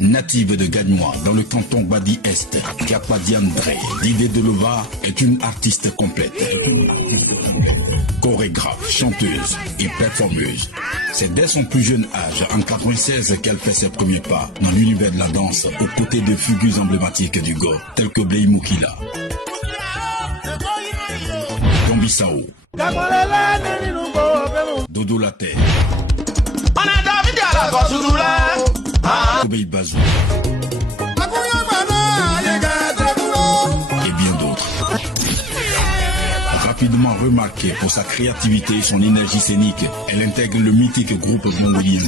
Native de Gagnois dans le canton Badi-Est, Kapadi André, Didé Delova est une artiste complète. Chorégraphe, chanteuse et performeuse. C'est dès son plus jeune âge, en 96, qu'elle fait ses premiers pas dans l'univers de la danse aux côtés de figures emblématiques du Go, telles que Blei Moukila, Tombisao, Dodo Laté, Kobe Bazou et bien d'autres. Rapidement remarquée pour sa créativité et son énergie scénique, elle intègre le mythique groupe mongolien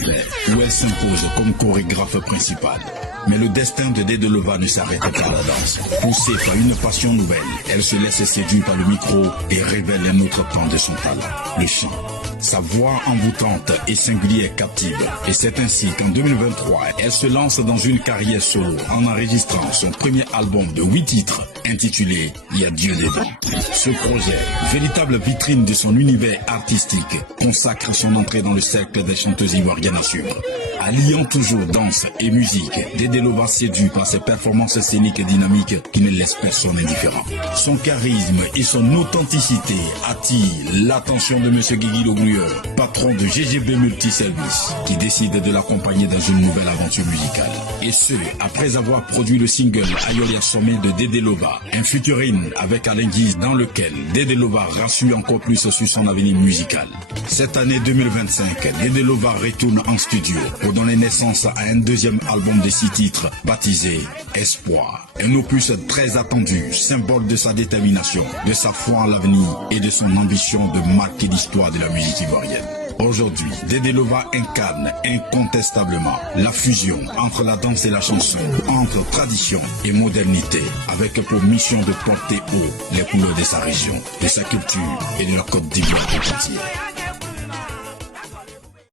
où elle s'impose comme chorégraphe principale. Mais le destin de Dedelova ne s'arrête pas à la danse. Poussée par une passion nouvelle, elle se laisse séduire par le micro et révèle un autre pan de son talent, le chant. Sa voix envoûtante et singulière captive. Et c'est ainsi qu'en 2023, elle se lance dans une carrière solo en enregistrant son premier album de 8 titres intitulé « Il y a Dieu dedans ». Ce projet, véritable vitrine de son univers artistique, consacre son entrée dans le cercle des chanteuses ivoiriennes à suivre. Alliant toujours danse et musique, Dedelova séduit par ses performances scéniques et dynamiques qui ne laissent personne indifférent. Son charisme et son authenticité attirent l'attention de M. Guigui Loglueur, patron de GGB Multiservice, qui décide de l'accompagner dans une nouvelle aventure musicale. Et ce, après avoir produit le single Ayolia Sommet de Dedelova, un featuring avec Alain Guise dans lequel Dedelova rassure encore plus sur son avenir musical. Cette année 2025, Dedelova retourne en studio pour donner naissance à un deuxième album de 6 titres baptisé Espoir. Un opus très attendu, symbole de sa détermination, de sa foi en l'avenir et de son ambition de marquer l'histoire de la musique ivoirienne. Aujourd'hui, Dedelova incarne incontestablement la fusion entre la danse et la chanson, entre tradition et modernité, avec pour mission de porter haut les couleurs de sa région, de sa culture et de la Côte d'Ivoire tout entière.